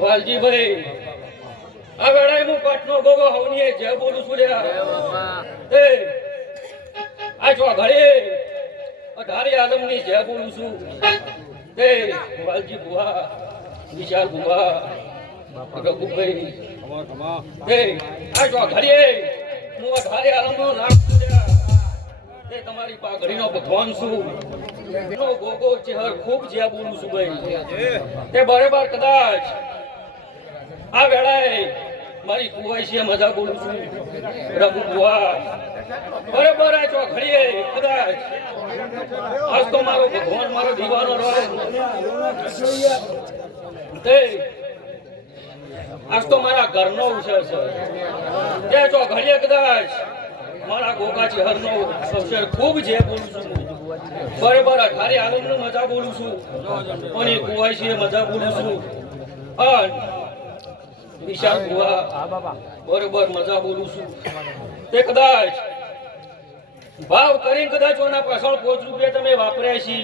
વાલજી ભાઈ આ વેળાએ હું પાટનો ગોગો હવનીએ જે બોલું છું લ્યા એ આ જો ઘરે અઢારે આલમની જે બોલું છું એ વાલજી બુવા વિશાલ બુવા રઘુભાઈ એ આ જો ઘરે હું અઢારે આલમનો નામ છું લ્યા એ તમારી પાઘડીનો ભગવાન છું એનો ગોગો ચહેર ખૂબ જે બોલું છું ભાઈ તે બરાબર કદાચ આ વેળાએ મારી કુવાઈ છે મજા બોલું છું રઘુ બુવા બરાબર આ ચો ઘડીએ કદાચ આજ તો મારો ભગવાન મારો દીવાનો રહ્યો તે આજ તો મારા ઘરનો વિષય છે તે ચો ઘડીએ કદાચ મારા ગોગા ચહેરનો અવસર ખૂબ જે બોલું છું બરાબર અઢારે આલમનો મજા બોલું છું અને કુવાઈ છે મજા બોલું છું અને વિશાલ બુવા બરોબર મજા બોલું છું તે કદાચ ભાવ કરીને કદાચ ઓના પાછળ 5 રૂપિયા તમે વાપર્યા છે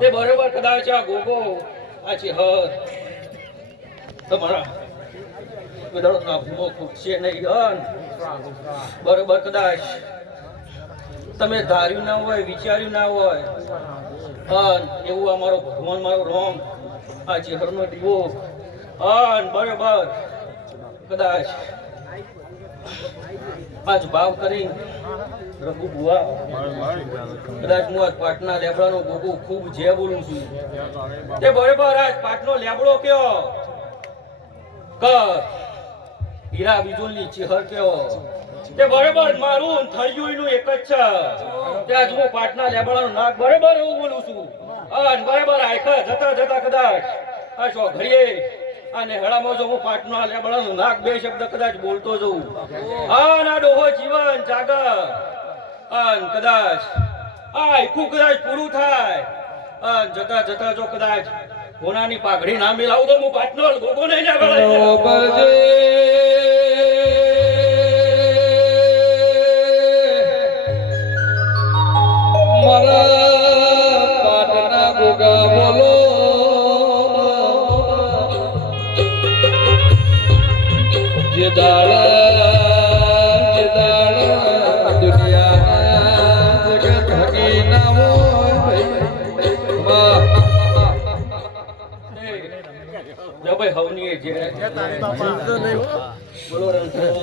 તે બરોબર કદાચ આ ગોગો આ છે હદ તમારા કદાચના ભૂમો ખૂટશે નહીં બરોબર કદાચ તમે ધાર્યું ના હોય વિચાર્યું ના હોય એવું અમારો ભગવાન મારો રોમ આ ચહેરનો દીવો બરોબર કદાચ આજ ભાવ કરી રઘુ બુવા કદાચ હું આજ પાટના લેબડાનો ગોગો ખૂબ જે બોલું છું તે બરોબર આજ પાટનો લેબડો કયો હીરા બીજુલની ચહેર કયો તે બરોબર મારું થયું નું એક જ છે ત્યાં હું પાટના લેબડાનો નાક બરોબર એવું બોલું છું અને બરોબર આખા જતા જતા કદાચ આ છો ઘડીએ અને હેળામાં જો હું પાટના લેબડાનું નાક 2 શબ્દ કદાચ બોલતો જઉં આ ડોહો જીવન જાગ અને કદાચ આ આખું કદાચ પૂરું થાય અને જતા જતા જો કદાચ કોનાની પાઘડી ના મેલાવું તો હું પાટનો ગોગો નહીં મારા પાટના ગોગા બોલો જે દાડા દુનિયાના જગત હકી ના હોય ભાઈ હવની જે બોલો